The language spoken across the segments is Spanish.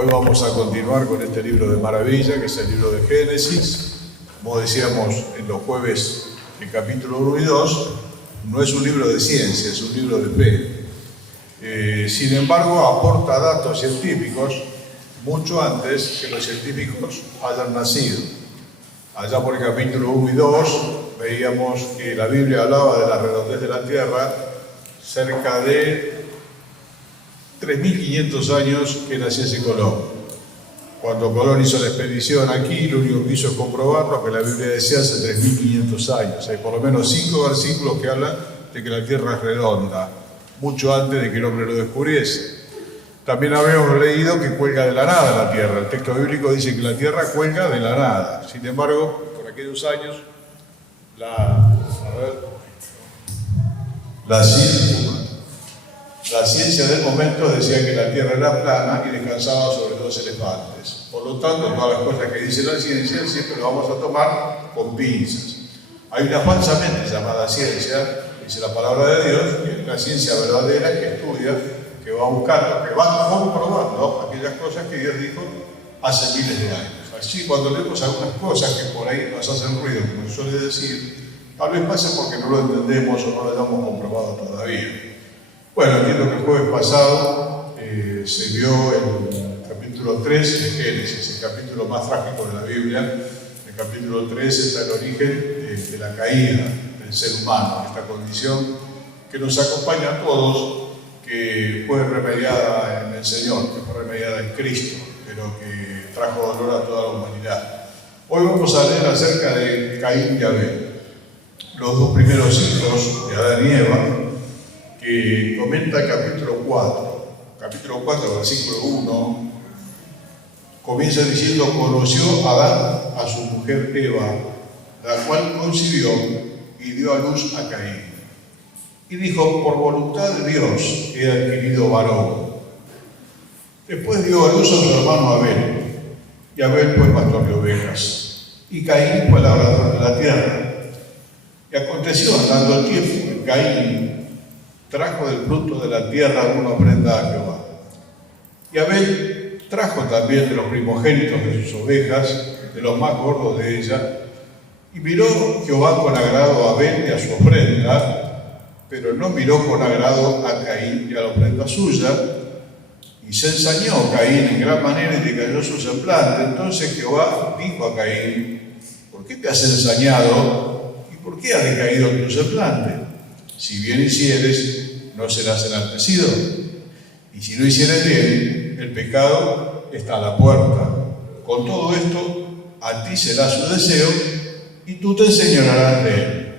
Hoy vamos a continuar con este libro de maravilla, que es el libro de Génesis. Como decíamos en los jueves, el capítulo 1 y 2, no es un libro de ciencia, es un libro de fe. Sin embargo, aporta datos científicos mucho antes que los científicos hayan nacido. Allá por el capítulo 1 y 2 veíamos que la Biblia hablaba de la redondez de la Tierra cerca de 3.500 años que naciese Colón. Cuando Colón hizo la expedición aquí, lo único que hizo es comprobar lo que la Biblia decía hace 3.500 años. Hay por lo menos 5 versículos que hablan de que la Tierra es redonda, mucho antes de que el hombre lo descubriese. También habíamos leído que cuelga de la nada la Tierra. El texto bíblico dice que la Tierra cuelga de la nada. Sin embargo, por aquellos años, la ciencia del momento decía que la Tierra era plana y descansaba sobre 2 elefantes. Por lo tanto, todas las cosas que dice la ciencia siempre las vamos a tomar con pinzas. Hay una falsa mente llamada ciencia, dice la palabra de Dios, que es una ciencia verdadera que estudia, que va buscando, que va comprobando aquellas cosas que Dios dijo hace miles de años. Así, cuando leemos algunas cosas que por ahí nos hacen ruido, como suele decir, tal vez pase porque no lo entendemos o no lo hayamos comprobado todavía. Bueno, entiendo que el jueves pasado se vio el capítulo 3 de Génesis, el capítulo más trágico de la Biblia. El capítulo 3 está el origen de la caída del ser humano, esta condición que nos acompaña a todos, que fue remediada en el Señor, que fue remediada en Cristo, pero que trajo dolor a toda la humanidad. Hoy vamos a leer acerca de Caín y Abel, los dos primeros hijos de Adán y Eva, que comenta el capítulo 4. Capítulo 4, versículo 1, comienza diciendo: conoció Adán a su mujer Eva, la cual concibió y dio a luz a Caín. Y dijo: por voluntad de Dios he adquirido varón. Después dio a luz a su hermano Abel, y Abel fue pastor de ovejas, y Caín fue labrador de la tierra. Y aconteció, andando el tiempo, que Caín trajo del fruto de la tierra una ofrenda a Jehová. Y Abel trajo también de los primogénitos de sus ovejas, de los más gordos de ellas. Y miró Jehová con agrado a Abel y a su ofrenda, pero no miró con agrado a Caín y a la ofrenda suya. Y se ensañó Caín en gran manera y decayó su semblante. Entonces Jehová dijo a Caín: ¿por qué te has ensañado? ¿Y por qué ha decaído tu semblante? Si bien hicieres, no serás enaltecido. Y si no hicieres bien, el pecado está a la puerta. Con todo esto, a ti será su deseo, y tú te enseñorearás de él.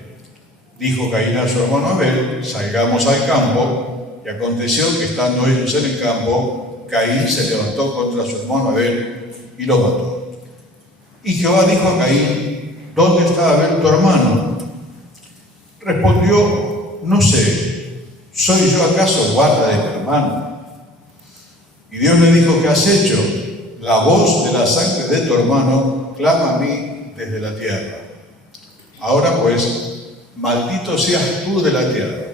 Dijo Caín a su hermano Abel: salgamos al campo. Y aconteció que estando ellos en el campo, Caín se levantó contra su hermano Abel y lo mató. Y Jehová dijo a Caín: ¿dónde está Abel tu hermano? Respondió: no sé, ¿soy yo acaso guarda de mi hermano? Y Dios le dijo: ¿qué has hecho? La voz de la sangre de tu hermano clama a mí desde la tierra. Ahora pues, maldito seas tú de la tierra,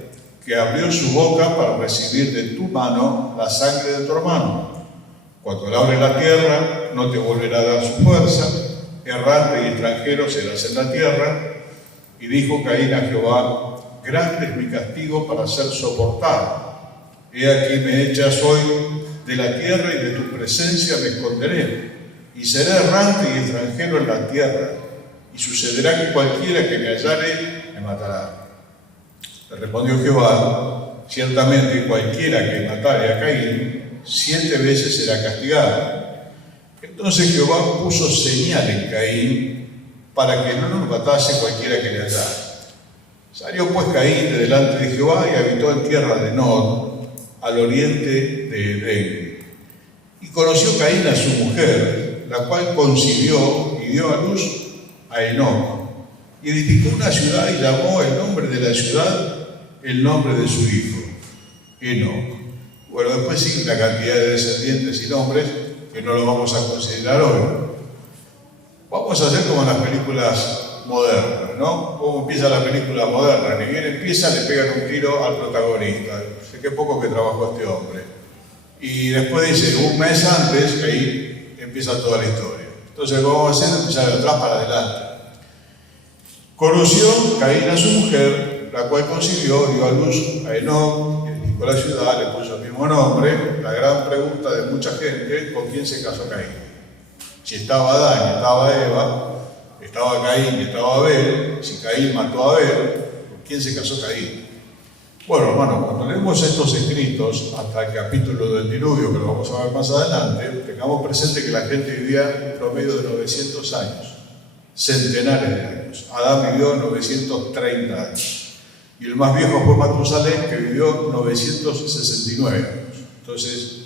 que abrió su boca para recibir de tu mano la sangre de tu hermano. Cuando le abre la tierra, no te volverá a dar su fuerza, errante y extranjero serás en la tierra. Y dijo Caín a Jehová: grande es mi castigo para ser soportado. He aquí me echas hoy de la tierra y de tu presencia me esconderé, y seré errante y extranjero en la tierra, y sucederá que cualquiera que me hallare me matará. Le respondió Jehová: ciertamente cualquiera que matare a Caín 7 veces será castigado. Entonces Jehová puso señal en Caín para que no nos matase cualquiera que le hallare. Salió pues Caín de delante de Jehová y habitó en tierra de Nod, al oriente de Edén. Y conoció Caín a su mujer, la cual concibió y dio a luz a Enoc. Y edificó una ciudad y llamó el nombre de la ciudad el nombre de su hijo, Enoc. Bueno, después sigue una cantidad de descendientes y nombres que no lo vamos a considerar hoy. Vamos a hacer como en las películas modernas, ¿no? ¿Cómo empieza la película moderna? Ni bien empieza, le pegan un tiro al protagonista. Sé qué poco que trabajó este hombre. Y después dice, un mes antes, que ahí empieza toda la historia. Entonces, lo que vamos a hacer es empezar de atrás para adelante. Conoció Caín a su mujer, la cual concibió, dio a luz a Enoc, edificó la ciudad, le puso el mismo nombre. La gran pregunta de mucha gente, ¿con quién se casó Caín? Si estaba Adán y estaba Eva, estaba Caín y estaba Abel. Si Caín mató a Abel, ¿con quién se casó Caín? Bueno, hermano, cuando leemos estos escritos, hasta el capítulo del diluvio, que lo vamos a ver más adelante, tengamos presente que la gente vivía un promedio de 900 años, centenares de años. Adán vivió 930 años. Y el más viejo fue Matusalén, que vivió 969 años. Entonces,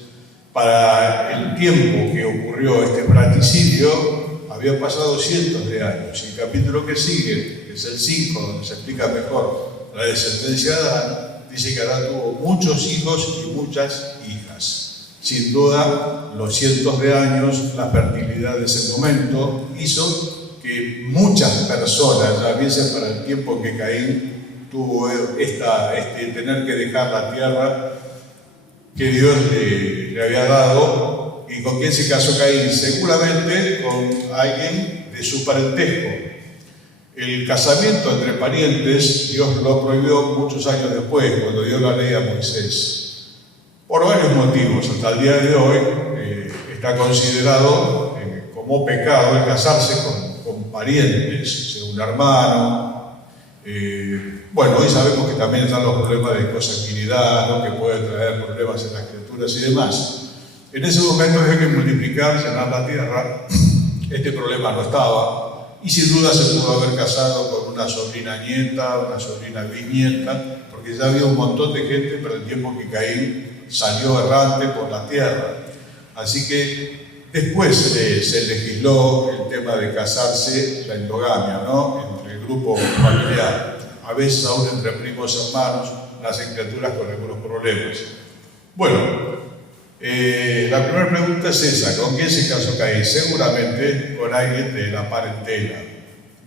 para el tiempo que ocurrió este fratricidio, habían pasado cientos de años. Y el capítulo que sigue, que es el 5, donde se explica mejor la descendencia de Adán, dice que Adán tuvo muchos hijos y muchas hijas. Sin duda, los cientos de años, la fertilidad de ese momento, hizo que muchas personas, ya viesen para el tiempo que Caín tuvo tener que dejar la tierra que Dios le había dado. ¿Y con quién se casó Caín? Seguramente con alguien de su parentesco. El casamiento entre parientes, Dios lo prohibió muchos años después, cuando dio la ley a Moisés. Por varios motivos, hasta el día de hoy está considerado como pecado el casarse con parientes, un hermano. Bueno, hoy sabemos que también están los problemas de consanguinidad, ¿no?, que pueden traer problemas en las criaturas y demás. En ese momento había que multiplicar, llenar la tierra. Este problema no estaba. Y sin duda se pudo haber casado con una sobrina nieta, una sobrina bisnieta, porque ya había un montón de gente para el tiempo que Caín salió errante por la tierra. Así que después se legisló el tema de casarse, la endogamia, ¿no?, entre el grupo familiar. A veces aún entre primos hermanos nacen criaturas con algunos problemas. Bueno, la primera pregunta es esa: ¿con quién se casó Caín? Seguramente con alguien de la parentela.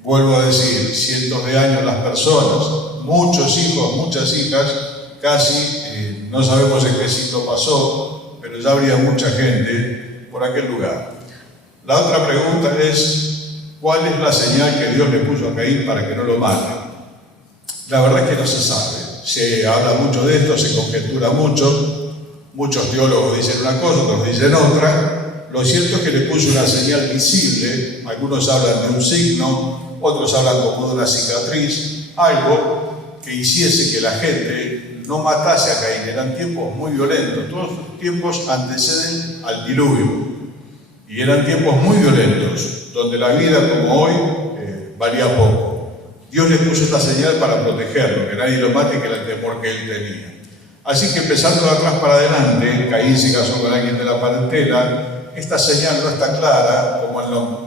Vuelvo a decir, cientos de años las personas, muchos hijos, muchas hijas, casi no sabemos en qué siglo pasó, pero ya habría mucha gente por aquel lugar. La otra pregunta es, ¿cuál es la señal que Dios le puso a Caín para que no lo mate? La verdad es que no se sabe. Se habla mucho de esto, se conjetura mucho. Muchos teólogos dicen una cosa, otros dicen otra. Lo cierto es que le puso una señal visible. Algunos hablan de un signo, otros hablan como de una cicatriz, algo que hiciese que la gente no matase a Caín. Eran tiempos muy violentos. Todos los tiempos anteceden al diluvio. Y eran tiempos muy violentos, donde la vida como hoy valía poco. Dios le puso esta señal para protegerlo, que nadie lo mate, que era el temor que él tenía. Así que empezando de atrás para adelante, Caín se casó con alguien de la parentela. Esta señal no está clara,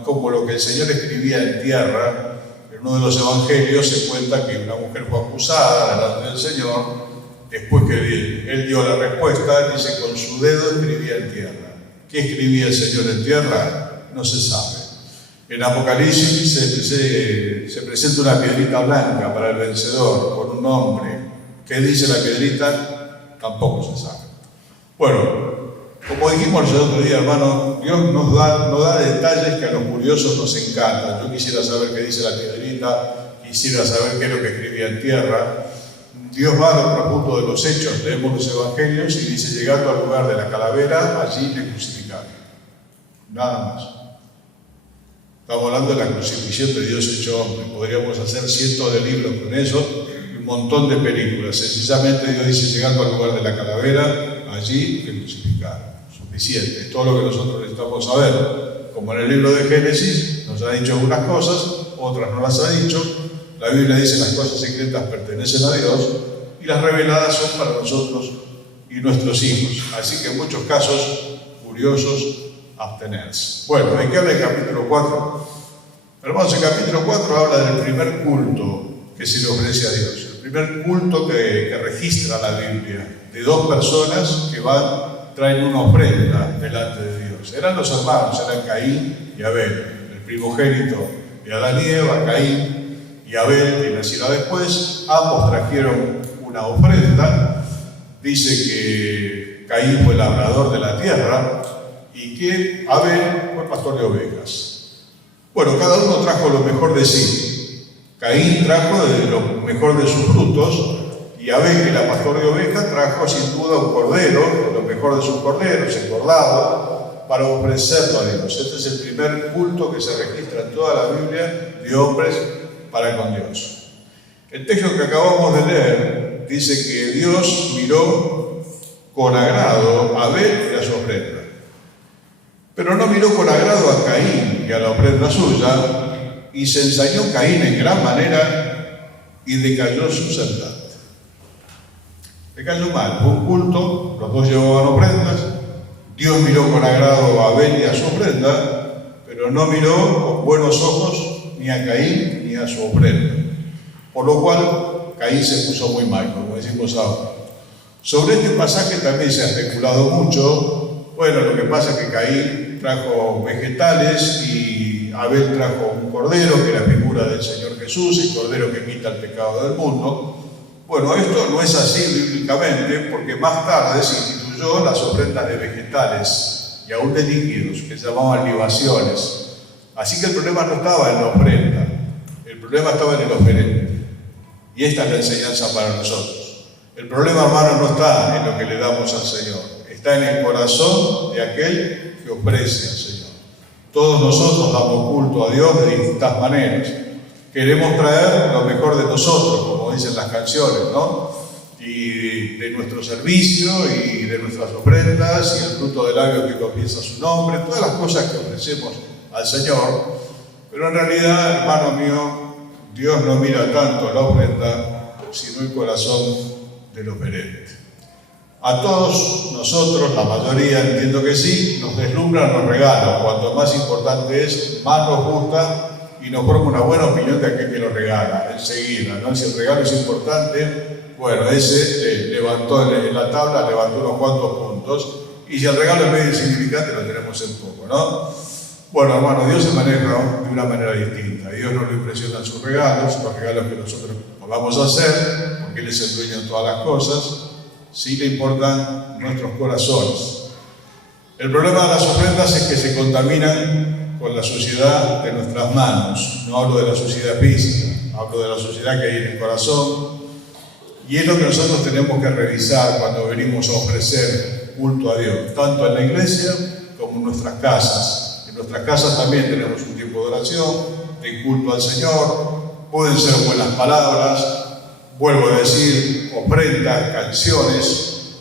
como lo que el Señor escribía en tierra. En uno de los evangelios se cuenta que una mujer fue acusada delante del Señor. Después que él dio la respuesta, dice, con su dedo escribía en tierra. ¿Qué escribía el Señor en tierra? No se sabe. En Apocalipsis se presenta una piedrita blanca para el vencedor, con un nombre. ¿Qué dice la piedrita? Tampoco se sabe. Bueno, como dijimos el otro día, hermano, Dios nos da detalles que a los curiosos nos encantan. Yo quisiera saber qué dice la piedrita, quisiera saber qué es lo que escribía en tierra. Dios va a lo profundo de los hechos. Leemos los evangelios y dice, llegando al lugar de la calavera, allí le crucificaron. Nada más. Estamos hablando de la crucifixión de Dios hecho hombre. Podríamos hacer cientos de libros con eso, y un montón de películas. Sencillamente Dios dice, llegando al lugar de la calavera, allí le crucificaron. Suficiente. Es todo lo que nosotros necesitamos saber. Como en el libro de Génesis, nos ha dicho algunas cosas, otras no las ha dicho. La Biblia dice las cosas secretas pertenecen a Dios y las reveladas son para nosotros y nuestros hijos. Así que en muchos casos, curiosos, abstenerse. Bueno, ¿de qué habla el capítulo 4? Hermanos, el capítulo 4 habla del primer culto que se le ofrece a Dios. El primer culto que registra la Biblia, de dos personas que traen una ofrenda delante de Dios. Eran los hermanos, eran Caín y Abel, el primogénito de Adán y Eva, Caín y Abel, que naciera después. Ambos trajeron una ofrenda. Dice que Caín fue labrador de la tierra y que Abel fue pastor de ovejas. Bueno, cada uno trajo lo mejor de sí. Caín trajo lo mejor de sus frutos y Abel, que era pastor de ovejas, trajo sin duda un cordero, lo mejor de sus corderos, engordado, para ofrecerlo a Dios. Este es el primer culto que se registra en toda la Biblia de hombres para con Dios. El texto que acabamos de leer dice que Dios miró con agrado a Abel y a su ofrenda, pero no miró con agrado a Caín y a la ofrenda suya, y se ensañó Caín en gran manera y decayó su semblante. Decayó mal, fue un culto, los dos llevaban ofrendas, Dios miró con agrado a Abel y a su ofrenda, pero no miró con buenos ojos ni a Caín ni a su ofrenda. Por lo cual, Caín se puso muy mal, como decimos ahora. Sobre este pasaje también se ha especulado mucho. Bueno, lo que pasa es que Caín trajo vegetales y Abel trajo un cordero, que era figura del Señor Jesús, el cordero que quita el pecado del mundo. Bueno, esto no es así bíblicamente, porque más tarde se instituyó las ofrendas de vegetales y aún de líquidos, que se llamaban libaciones. Así que el problema no estaba en la ofrenda, el problema estaba en el oferente. Y esta es la enseñanza para nosotros. El problema, hermano, no está en lo que le damos al Señor, está en el corazón de aquel que ofrece al Señor. Todos nosotros damos culto a Dios de distintas maneras. Queremos traer lo mejor de nosotros, como dicen las canciones, ¿no? Y de nuestro servicio y de nuestras ofrendas y el fruto del labio que confiesa su nombre, todas las cosas que ofrecemos al Señor. Pero en realidad, hermano mío, Dios no mira tanto la ofrenda, sino el corazón del oferente. A todos nosotros, la mayoría entiendo que sí, nos deslumbran los regalos. Cuanto más importante es, más nos gusta y nos forma una buena opinión de aquel que lo regala, enseguida, ¿no? Si el regalo es importante, bueno, ese levantó en la tabla, levantó unos cuantos puntos, y si el regalo es medio insignificante, lo tenemos en poco, ¿no? Bueno, hermano, Dios se maneja de una manera distinta. Dios no le impresionan sus regalos, los regalos que nosotros podamos hacer, porque Él es el dueño de todas las cosas. Sí le importan nuestros corazones. El problema de las ofrendas es que se contaminan con la suciedad de nuestras manos. No hablo de la suciedad física, hablo de la suciedad que hay en el corazón. Y es lo que nosotros tenemos que revisar cuando venimos a ofrecer culto a Dios, tanto en la iglesia como en nuestras casas. En nuestras casas también tenemos un tiempo de oración, de culto al Señor. Pueden ser buenas palabras, vuelvo a decir, ofrendas, canciones.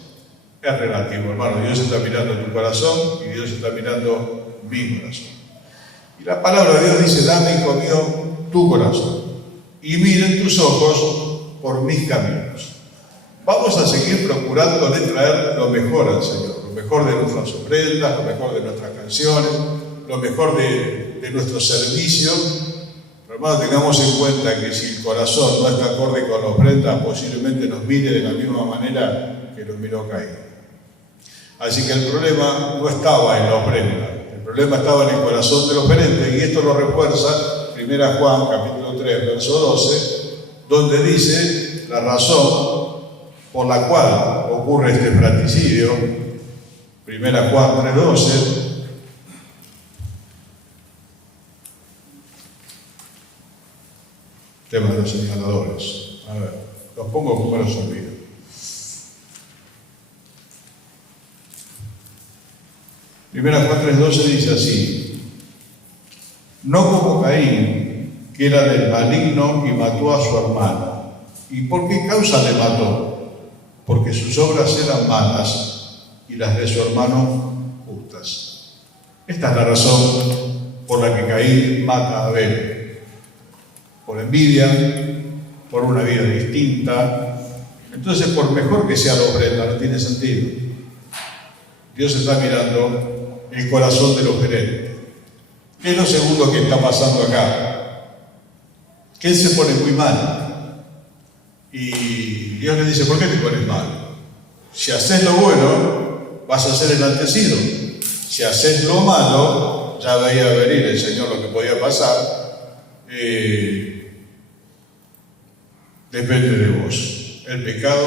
Es relativo, hermano. Dios está mirando tu corazón y Dios está mirando mi corazón. Y la palabra de Dios dice: dame, hijo mío, tu corazón y miren tus ojos por mis caminos. Vamos a seguir procurándole traer lo mejor al Señor, lo mejor de nuestras ofrendas, lo mejor de nuestras canciones, lo mejor de nuestro servicio. Pero, hermano, tengamos en cuenta que si el corazón no está acorde con la ofrenda, posiblemente nos mire de la misma manera que nos miró Caín. Así que el problema no estaba en la ofrenda, el problema estaba en el corazón del oferente, y esto lo refuerza 1 Juan capítulo 3, verso 12, donde dice la razón por la cual ocurre este fratricidio. 1 Juan 3, 12. Tema de los señaladores. A ver, los pongo como los olvido. Primera Juan 3:12 dice así: no como Caín, que era del maligno y mató a su hermano. ¿Y por qué causa le mató? Porque sus obras eran malas y las de su hermano justas. Esta es la razón por la que Caín mata a Abel. Por envidia, por una vida distinta. Entonces, por mejor que sea la ofrenda, no tiene sentido. Dios está mirando el corazón del oferente. ¿Qué es lo segundo que está pasando acá? Que él se pone muy mal. Y Dios le dice: ¿por qué te pones mal? Si haces lo bueno, vas a ser enaltecido. Si haces lo malo, ya veía venir el Señor lo que podía pasar. Depende de vos. El pecado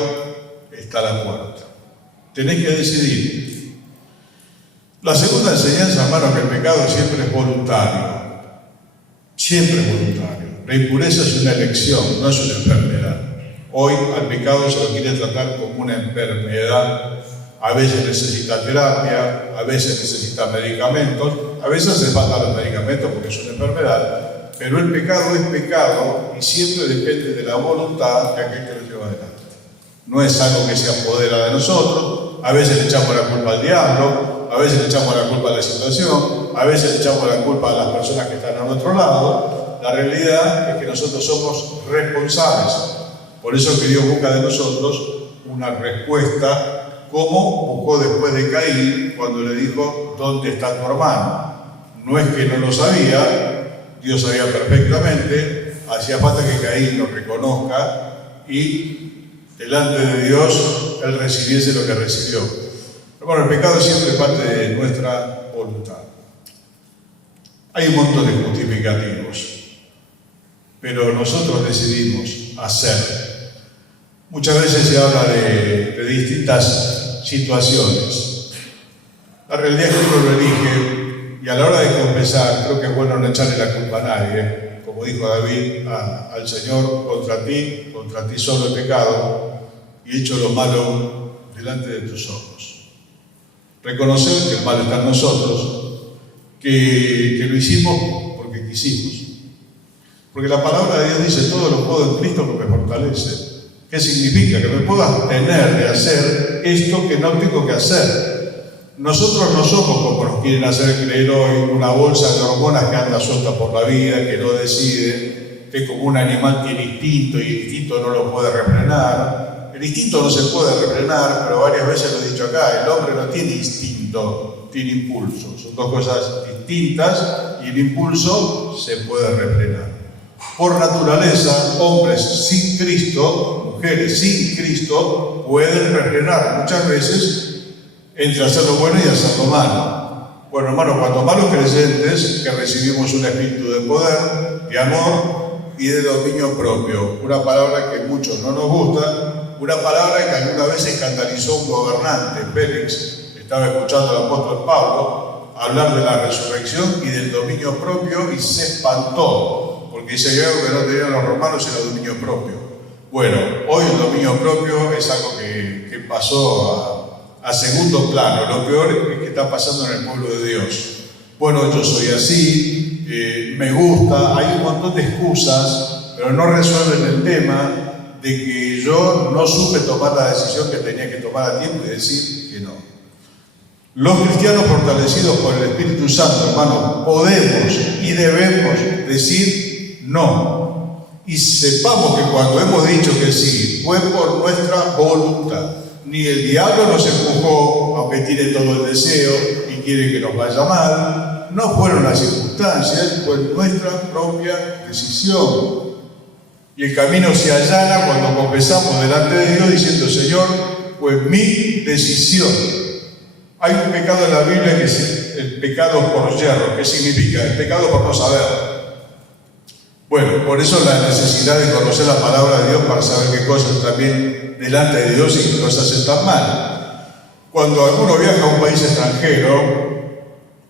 está a la puerta. Tenés que decidir. La segunda enseñanza, hermano, que el pecado siempre es voluntario. Siempre es voluntario. La impureza es una elección, no es una enfermedad. Hoy al pecado se lo quiere tratar como una enfermedad. A veces necesita terapia, a veces necesita medicamentos, a veces hace falta los medicamentos porque es una enfermedad. Pero el pecado es pecado y siempre depende de la voluntad de aquel que lo lleva adelante. No es algo que se apodera de nosotros. A veces le echamos la culpa al diablo, a veces le echamos la culpa a la situación, a veces le echamos la culpa a las personas que están a nuestro lado. La realidad es que nosotros somos responsables. Por eso que Dios busca de nosotros una respuesta, como buscó después de Caín cuando le dijo: ¿dónde está tu hermano? No es que no lo sabía, Dios sabía perfectamente, hacía falta que Caín lo reconozca y delante de Dios él recibiese lo que recibió. Pero bueno, el pecado siempre es parte de nuestra voluntad. Hay un montón de justificativos, pero nosotros decidimos hacer. Muchas veces se habla de distintas situaciones. La realidad es que uno lo elige y a la hora de confesar, creo que es bueno no echarle la culpa a nadie. Como dijo David al Señor: contra ti solo he pecado y he hecho lo malo delante de tus ojos. Reconocer que el mal está en nosotros, que lo hicimos porque quisimos. Porque la palabra de Dios dice: todo lo puedo en Cristo que me fortalece. ¿Qué significa? Que me puedo abstener de hacer esto que no tengo que hacer. Nosotros no somos como nos quieren hacer creer hoy, una bolsa de hormonas que anda suelta por la vida, que no decide, que como un animal tiene instinto y el instinto no lo puede refrenar. El instinto no se puede refrenar, pero varias veces lo he dicho acá: el hombre no tiene instinto, tiene impulso. Son dos cosas distintas y el impulso se puede refrenar. Por naturaleza, hombres sin Cristo, mujeres sin Cristo, pueden refrenar muchas veces entre hacer lo bueno y hacer lo malo. Bueno, hermano, cuanto más los creyentes que recibimos un espíritu de poder, de amor y de dominio propio, una palabra que a muchos no nos gusta, una palabra que alguna vez escandalizó un gobernante. Félix estaba escuchando al apóstol Pablo hablar de la resurrección y del dominio propio y se espantó. Porque dice que algo que no tenían los romanos era dominio propio. Bueno, hoy el dominio propio es algo que pasó a segundo plano. Lo peor es que está pasando en el pueblo de Dios. Bueno, yo soy así, me gusta, hay un montón de excusas, pero no resuelven el tema de que yo no supe tomar la decisión que tenía que tomar a tiempo y decir que no. Los cristianos fortalecidos por el Espíritu Santo, hermano, podemos y debemos decir no. Y sepamos que cuando hemos dicho que sí, fue por nuestra voluntad. Ni el diablo nos empujó, aunque tiene todo el deseo y quiere que nos vaya mal. No fueron las circunstancias, fue nuestra propia decisión. Y el camino se allana cuando confesamos delante de Dios diciendo: Señor, fue mi decisión. Hay un pecado en la Biblia que es el pecado por yerro. ¿Qué significa? El pecado por no saber. Bueno, por eso la necesidad de conocer la palabra de Dios para saber qué cosas están bien delante de Dios y qué cosas están mal. Cuando alguno viaja a un país extranjero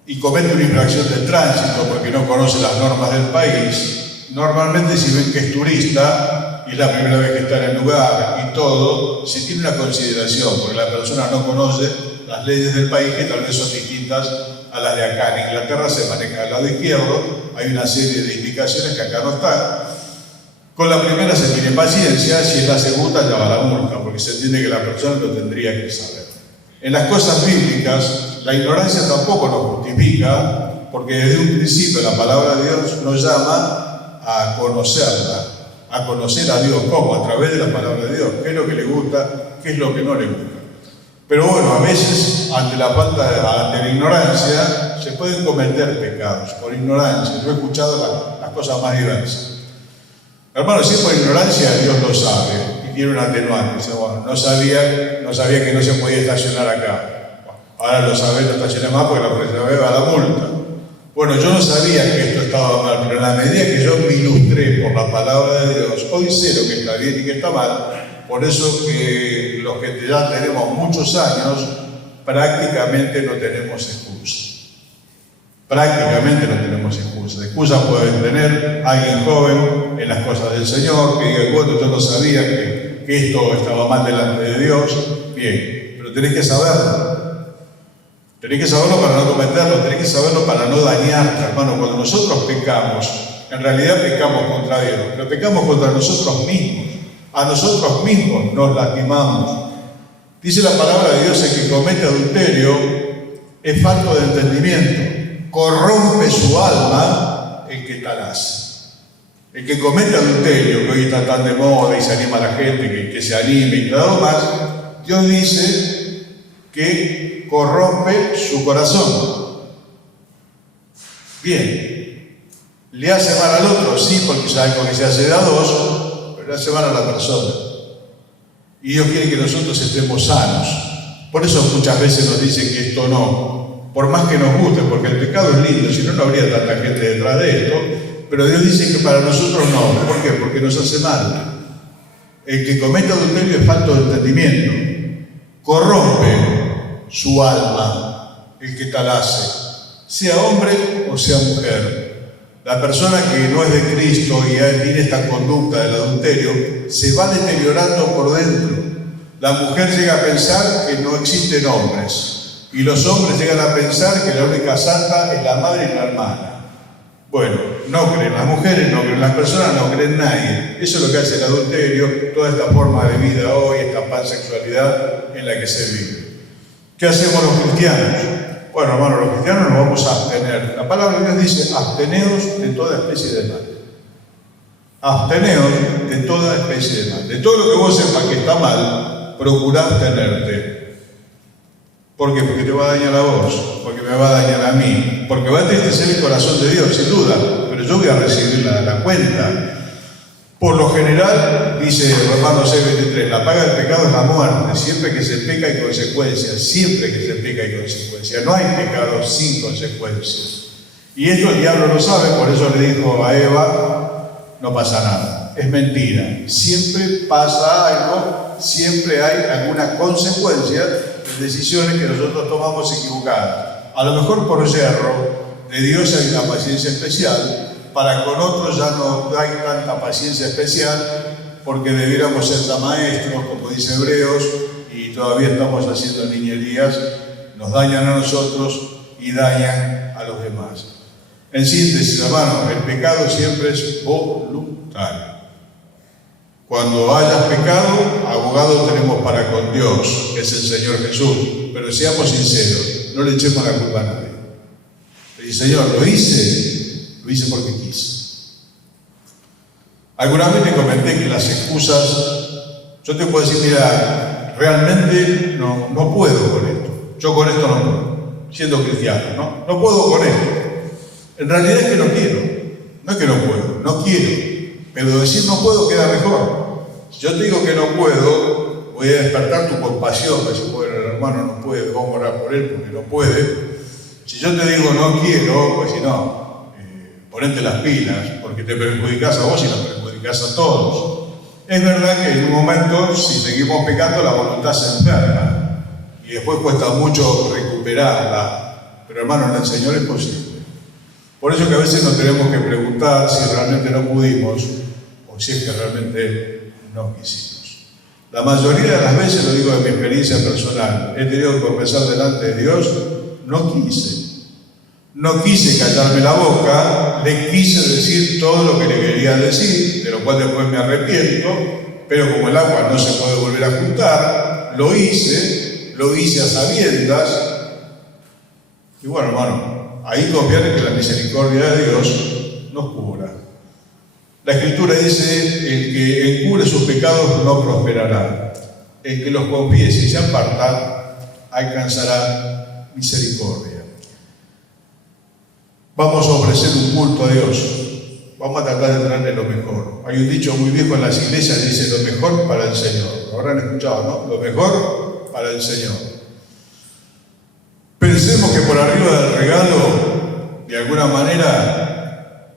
y comete una infracción de tránsito porque no conoce las normas del país, normalmente si ven que es turista y es la primera vez que está en el lugar y todo, se tiene una consideración porque la persona no conoce las leyes del país, que tal vez son distintas a las de acá. En Inglaterra se maneja al lado izquierdo, hay una serie de indicaciones que acá no están. Con la primera se tiene paciencia, si es la segunda ya va la multa, porque se entiende que la persona lo tendría que saber. En las cosas bíblicas, la ignorancia tampoco nos justifica, porque desde un principio la palabra de Dios nos llama a conocerla, a conocer a Dios. ¿Cómo? A través de la palabra de Dios. ¿Qué es lo que le gusta? ¿Qué es lo que no le gusta? Pero bueno, a veces, ante la ignorancia, se pueden cometer pecados por ignorancia. Yo he escuchado las cosas más diversas. Hermano, si es por ignorancia, Dios lo sabe y tiene un atenuante. Dice: bueno, no sabía que no se podía estacionar acá. Bueno, ahora lo sabe, no estacioné más porque la próxima vez va a la multa. Bueno, yo no sabía que esto estaba mal, pero en la medida que yo me ilustré por la palabra de Dios, hoy sé lo que está bien y que está mal. Por eso que los que ya tenemos muchos años, prácticamente no tenemos excusa. Prácticamente no tenemos excusa. Excusa puede tener alguien joven en las cosas del Señor, que diga, bueno, yo no sabía que esto estaba mal delante de Dios. Bien, pero tenés que saberlo. Tenés que saberlo para no cometerlo, tenés que saberlo para no dañarte, hermano. Cuando nosotros pecamos, en realidad pecamos contra Dios, pero pecamos contra nosotros mismos. A nosotros mismos nos lastimamos. Dice la palabra de Dios: el que comete adulterio es falto de entendimiento, corrompe su alma el que tal hace. El que comete adulterio, que hoy está tan de moda y se anima a la gente que se anime y todo más, Dios dice que corrompe su corazón. Bien, ¿le hace mal al otro? Sí, porque sabe que se hace de a dos, pero le hace mal a la persona. Y Dios quiere que nosotros estemos sanos. Por eso muchas veces nos dicen que esto no, por más que nos guste, porque el pecado es lindo, si no, no habría tanta gente detrás de esto, pero Dios dice que para nosotros no. ¿Por qué? Porque nos hace mal. El que comete adulterio es falto de entendimiento, corrompe su alma el que tal hace, sea hombre o sea mujer. La persona que no es de Cristo y tiene esta conducta del adulterio se va deteriorando por dentro. La mujer llega a pensar que no existen hombres y los hombres llegan a pensar que la única santa es la madre y la hermana. Bueno, no creen las mujeres, no creen las personas, no creen nadie. Eso es lo que hace el adulterio, toda esta forma de vida hoy, esta pansexualidad en la que se vive. ¿Qué hacemos los cristianos? Bueno, hermanos, los cristianos nos vamos a abstener. La palabra de Dios dice: absteneos de toda especie de mal. Absteneos de toda especie de mal. De todo lo que vos sepas que está mal, procurá abstenerte. ¿Por qué? Porque te va a dañar a vos, porque me va a dañar a mí, porque va a entristecer el corazón de Dios, sin duda, pero yo voy a recibir la cuenta. Por lo general, dice Romanos 6:23, la paga del pecado es la muerte. Siempre que se peca hay consecuencias, siempre que se peca hay consecuencias. No hay pecado sin consecuencias. Y esto el diablo lo sabe, por eso le dijo a Eva, no pasa nada. Es mentira. Siempre pasa algo, siempre hay alguna consecuencia de decisiones que nosotros tomamos equivocadas. A lo mejor por yerro de Dios hay una paciencia especial, para con otros ya no hay tanta paciencia especial, porque debiéramos ser ya maestros, como dice Hebreos, y todavía estamos haciendo niñerías, nos dañan a nosotros y dañan a los demás. En síntesis, hermano, el pecado siempre es voluntario. Cuando hayas pecado, abogado tenemos para con Dios, que es el Señor Jesús. Pero seamos sinceros, no le echemos la culpa a nadie. Y Señor, lo hice porque quise. Alguna vez te comenté que las excusas, yo te puedo decir, mira, realmente no puedo con esto. Yo con esto no puedo, siendo cristiano, no puedo con esto. En realidad es que no quiero, no es que no puedo, no quiero. Pero decir no puedo queda mejor. Si yo te digo que no puedo, voy a despertar tu compasión, que si bueno, el hermano no puede, vamos a orar por él porque no puede. Si yo te digo no quiero, pues si no, ponete las pilas, porque te perjudicas a vos y nos perjudicas a todos. Es verdad que en un momento, si seguimos pecando, la voluntad se enferma y después cuesta mucho recuperarla. Pero hermano, en el Señor es posible. Por eso que a veces nos tenemos que preguntar si realmente no pudimos o si es que realmente no quisimos. La mayoría de las veces, lo digo de mi experiencia personal, he tenido que confesar delante de Dios, no quise. No quise callarme la boca, le quise decir todo lo que le quería decir, de lo cual después me arrepiento, pero como el agua no se puede volver a juntar, lo hice a sabiendas. Y bueno, hermano, ahí confiar en que la misericordia de Dios nos cubra. La Escritura dice: el que encubre sus pecados no prosperará. El que los confiese y se aparta alcanzará misericordia. Vamos a ofrecer un culto a Dios. Vamos a tratar de traerle lo mejor. Hay un dicho muy viejo en las iglesias que dice: lo mejor para el Señor. Lo habrán escuchado, ¿no? Lo mejor para el Señor. Pensemos que por arriba del regalo, de alguna manera,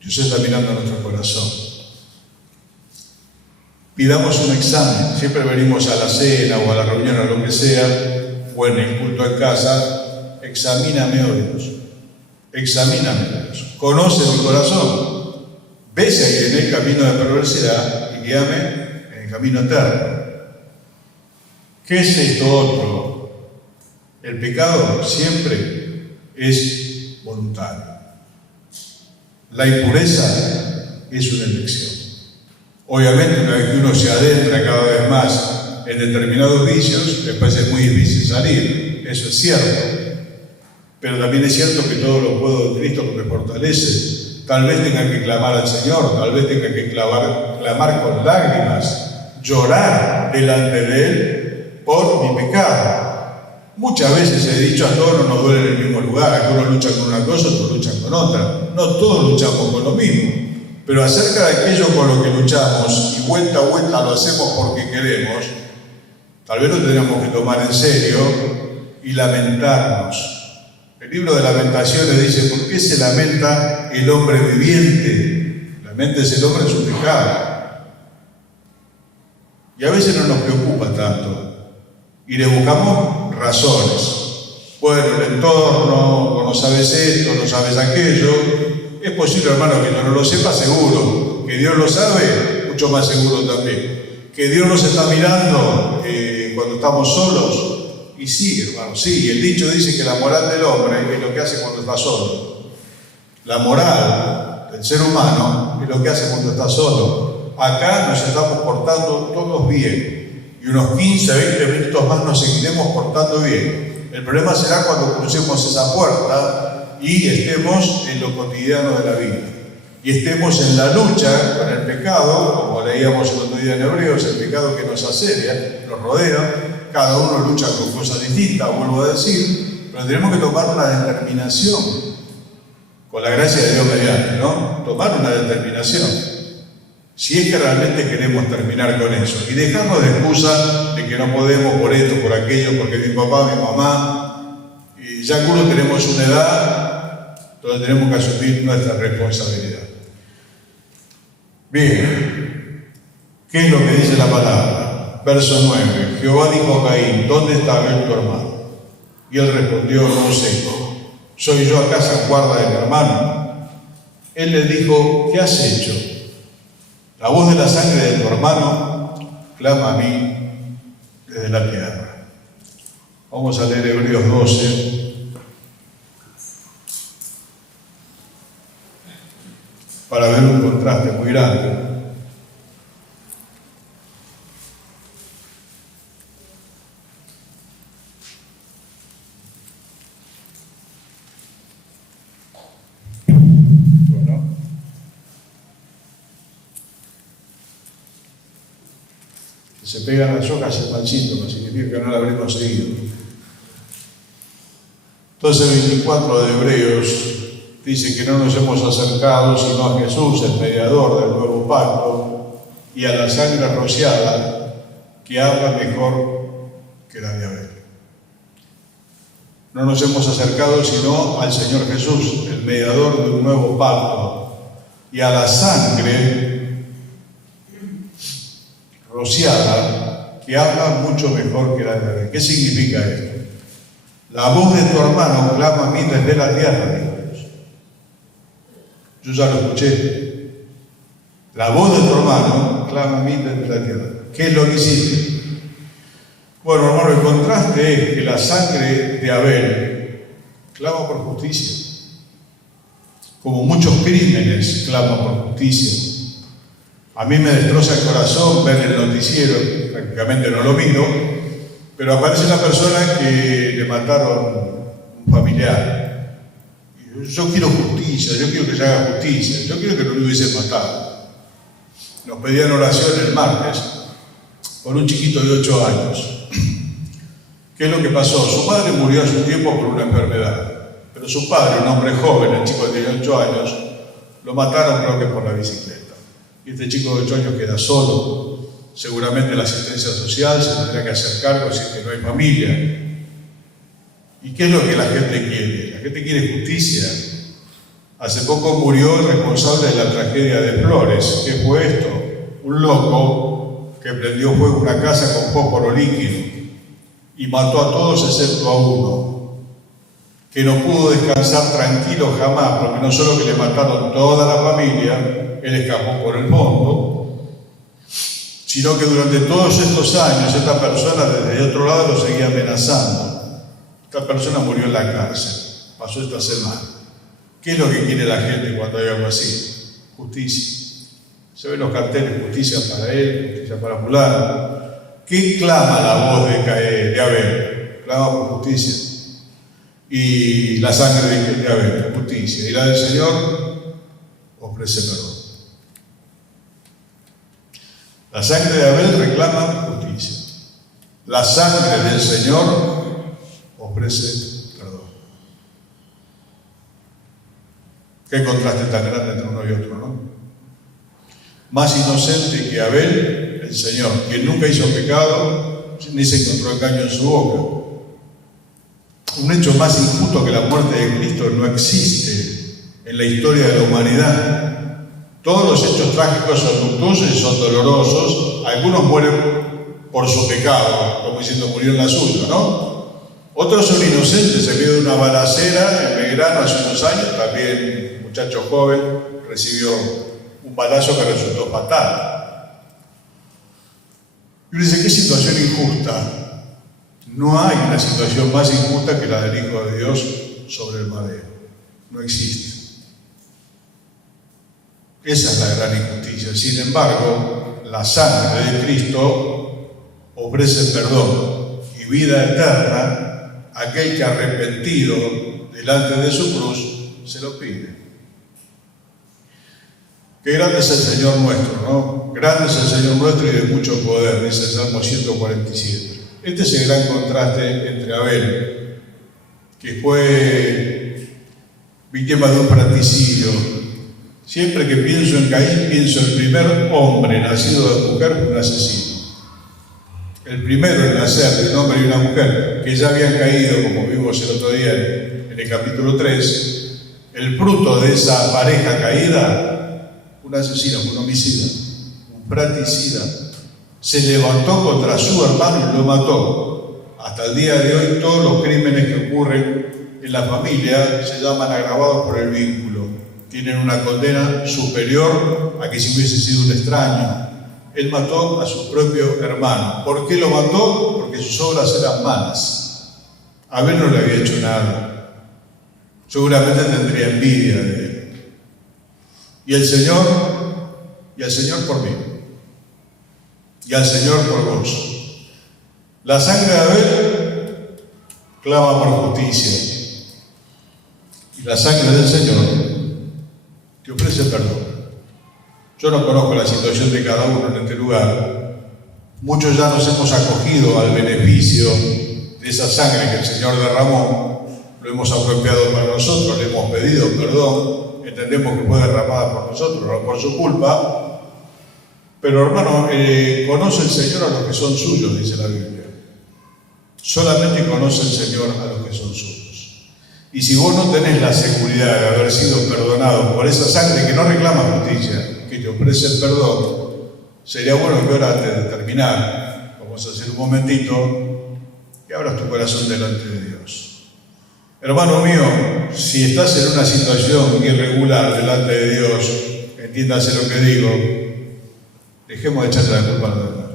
Dios está mirando a nuestro corazón. pidamos un examen. Siempre venimos a la cena o a la reunión o lo que sea, o en el culto en casa. Examíname, oh Dios. Examíname, oh Dios. Conoce mi corazón. Ve si hay en el camino de perversidad y guíame en el camino eterno. ¿Qué es esto otro? El pecado siempre es voluntario. La impureza es una elección. Obviamente, una vez que uno se adentra cada vez más en determinados vicios, después es muy difícil salir. Eso es cierto. Pero también es cierto que todo lo puedo en Cristo que me fortalece. Tal vez tenga que clamar al Señor, tal vez tenga que clamar con lágrimas, llorar delante de Él por mi pecado. Muchas veces he dicho, a todos no nos duele en el mismo lugar, algunos luchan con una cosa, otros luchan con otra. No todos luchamos con lo mismo, pero acerca de aquello con lo que luchamos y vuelta a vuelta lo hacemos porque queremos, tal vez lo tendríamos que tomar en serio y lamentarnos. El libro de Lamentaciones dice, ¿por qué se lamenta el hombre viviente? Laméntese el hombre en su pecado. Y a veces no nos preocupa tanto. Y le buscamos razones. Bueno, el entorno, o no sabes esto, no sabes aquello. Es posible, hermano, que no lo sepa, seguro. Que Dios lo sabe, mucho más seguro también. Que Dios nos está mirando cuando estamos solos. Y sí, hermano, sí. El dicho dice que la moral del hombre es lo que hace cuando está solo. La moral del ser humano es lo que hace cuando está solo. Acá nos estamos portando todos bien. Y unos 15, 20 minutos más nos seguiremos portando bien. El problema será cuando crucemos esa puerta y estemos en lo cotidiano de la vida. Y estemos en la lucha con el pecado, como leíamos el otro día en Hebreos, el pecado que nos asedia, nos rodea. Cada uno lucha con cosas distintas, vuelvo a decir, pero tenemos que tomar una determinación, con la gracia de Dios mediante, ¿no? Tomar una determinación. Si es que realmente queremos terminar con eso y dejarnos de excusa de que no podemos por esto, por aquello, porque mi papá, mi mamá, y ya algunos tenemos una edad donde tenemos que asumir nuestra responsabilidad. Bien, ¿qué es lo que dice la palabra? Verso 9, Jehová dijo a Caín, ¿dónde está Abel tu hermano? Y él respondió, no sé, ¿soy yo acaso guarda de mi hermano? Él le dijo, ¿qué has hecho? La voz de la sangre de tu hermano clama a mí desde la tierra. Vamos a leer Hebreos 12 para ver un contraste muy grande. Se pegan las hojas el panchito, no significa que no la habremos seguido. Entonces el 24 de Hebreos dice que no nos hemos acercado sino a Jesús, el mediador del nuevo pacto, y a la sangre rociada que habla mejor que la de Abel. No nos hemos acercado sino al Señor Jesús, el mediador del nuevo pacto, y a la sangre rociada, que habla mucho mejor que la de Abel. ¿Qué significa esto? La voz de tu hermano clama a mí desde la tierra, dijo Dios. Yo ya lo escuché. La voz de tu hermano clama a mí desde la tierra. ¿Qué es lo que hiciste? Bueno, hermano, el contraste es que la sangre de Abel clama por justicia. Como muchos crímenes claman por justicia. A mí me destroza el corazón ver el noticiero, prácticamente no lo miro, pero aparece una persona que le mataron un familiar. Yo quiero justicia, yo quiero que se haga justicia, yo quiero que no lo hubiesen matado. Nos pedían oración el martes por un chiquito de 8 años. ¿Qué es lo que pasó? Su padre murió a su tiempo por una enfermedad, pero su padre, un hombre joven, el chico de 8 años, lo mataron creo que por la bicicleta. Y este chico de 8 años queda solo. Seguramente la asistencia social se tendrá que hacer cargo si es que no hay familia. ¿Y qué es lo que la gente quiere? La gente quiere justicia. Hace poco murió el responsable de la tragedia de Flores. ¿Qué fue esto? Un loco que prendió fuego una casa con fósforo líquido y mató a todos excepto a uno, que no pudo descansar tranquilo jamás, porque no solo que le mataron toda la familia, él escapó por el fondo, sino que durante todos estos años esta persona desde el otro lado lo seguía amenazando. Esta persona murió en la cárcel, pasó esta semana. ¿Qué es lo que quiere la gente cuando hay algo así? Justicia. Se ven los carteles, justicia para él, justicia para fulano. ¿Qué clama la voz de Abel? Clama por justicia. Y la sangre de Abel, justicia. Y la del Señor ofrece perdón. La sangre de Abel reclama justicia. La sangre del Señor ofrece perdón. Qué contraste tan grande entre uno y otro, ¿no? Más inocente que Abel, el Señor, quien nunca hizo pecado, ni se encontró engaño en su boca. Un hecho más injusto que la muerte de Cristo no existe en la historia de la humanidad. Todos los hechos trágicos son luctuosos y son dolorosos. Algunos mueren por su pecado, como diciendo murió en la suya, ¿no? Otros son inocentes en medio de una balacera en Belgrano hace unos años. También un muchacho joven recibió un balazo que resultó fatal. Y uno dice, ¿qué situación injusta? No hay una situación más injusta que la del Hijo de Dios sobre el madero. No existe. Esa es la gran injusticia. Sin embargo, la sangre de Cristo ofrece perdón y vida eterna a aquel que arrepentido delante de su cruz se lo pide. Qué grande es el Señor nuestro, ¿no? Grande es el Señor nuestro y de mucho poder, dice el Salmo 147. Este es el gran contraste entre Abel, que fue víctima de un fratricidio. Siempre que pienso en Caín, pienso en el primer hombre nacido de mujer, un asesino. El primero en nacer de un hombre y una mujer, que ya habían caído, como vimos el otro día en el capítulo 3, el fruto de esa pareja caída, un asesino, un homicida, un fratricida, se levantó contra su hermano y lo mató. Hasta el día de hoy todos los crímenes que ocurren en la familia se llaman agravados por el vínculo. Tienen una condena superior a que si hubiese sido un extraño. Él mató a su propio hermano. ¿Por qué lo mató? Porque sus obras eran malas. Abel no le había hecho nada. Seguramente tendría envidia de él. Y el Señor por mí. Y al Señor por vos. La sangre de Abel clama por justicia. Y la sangre del Señor te ofrece perdón. Yo no conozco la situación de cada uno en este lugar. Muchos ya nos hemos acogido al beneficio de esa sangre que el Señor derramó. Lo hemos apropiado para nosotros, le hemos pedido perdón. Entendemos que fue derramada por nosotros, no por su culpa. Pero hermano, conoce el Señor a los que son suyos, dice la Biblia. Solamente conoce el Señor a los que son suyos. Y si vos no tenés la seguridad de haber sido perdonado por esa sangre que no reclama justicia, que te ofrece el perdón, sería bueno que ahora antes de terminar, vamos a hacer un momentito, que abras tu corazón delante de Dios. Hermano mío, si estás en una situación irregular delante de Dios, entiéndase lo que digo, dejemos de echarle la culpa a los demás.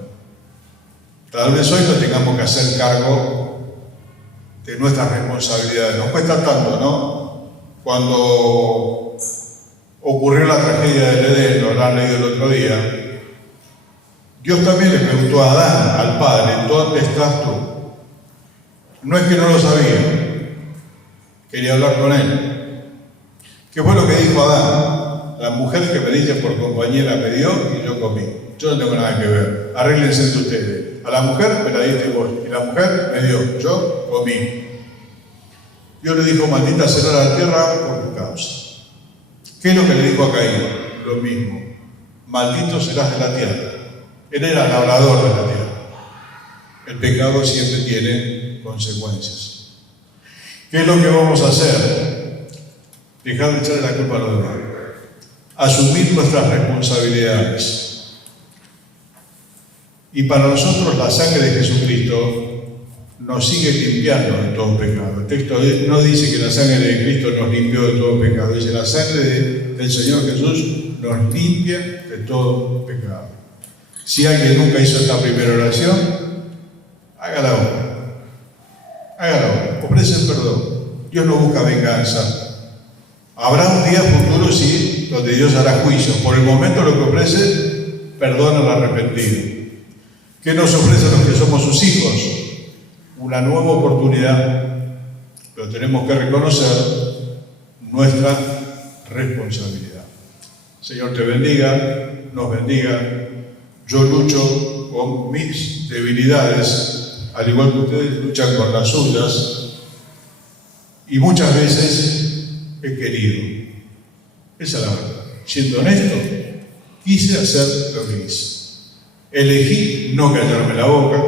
Tal vez hoy no tengamos que hacer cargo de nuestras responsabilidades. Nos cuesta tanto, ¿no? Cuando ocurrió la tragedia del Edén, lo han leído el otro día, Dios también le preguntó a Adán, al Padre, ¿dónde estás tú? No es que no lo sabía. Quería hablar con él. ¿Qué fue lo que dijo Adán? La mujer que me diste por compañera me dio y yo comí. Yo no tengo nada que ver. Arréglense entre ustedes. A la mujer me la diste vos y la mujer me dio. Yo comí. Dios le dijo, maldita será la tierra por tu causa. ¿Qué es lo que le dijo a Caín? Lo mismo. Maldito serás de la tierra. Él era labrador de la tierra. El pecado siempre tiene consecuencias. ¿Qué es lo que vamos a hacer? Dejar de echarle la culpa a los demás. Asumir nuestras responsabilidades. Y para nosotros la sangre de Jesucristo nos sigue limpiando de todo pecado. El texto no dice que la sangre de Cristo nos limpió de todo pecado, dice la sangre del Señor Jesús nos limpia de todo pecado. Si alguien nunca hizo esta primera oración, hágala ahora. Hágala ahora. Ofrece perdón. Dios no busca venganza. Habrá un día futuro, sí, donde Dios hará juicio. Por el momento lo que ofrece, perdón al arrepentido. ¿Qué nos ofrece a los que somos sus hijos? Una nueva oportunidad, pero tenemos que reconocer nuestra responsabilidad. Señor te bendiga, nos bendiga. Yo lucho con mis debilidades, al igual que ustedes luchan con las suyas, y muchas veces he querido. Esa es la verdad. Siendo honesto, quise hacer lo que hice. Elegí no callarme la boca,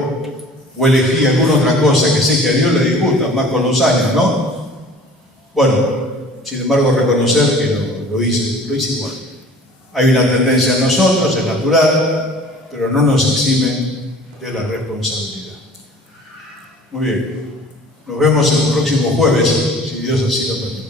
o elegí alguna otra cosa que sé que a Dios le disgusta, más con los años, ¿no? Bueno, sin embargo, reconocer que lo hice igual. Hay una tendencia en nosotros, es natural, pero no nos exime de la responsabilidad. Muy bien, nos vemos el próximo jueves, si Dios así lo permite.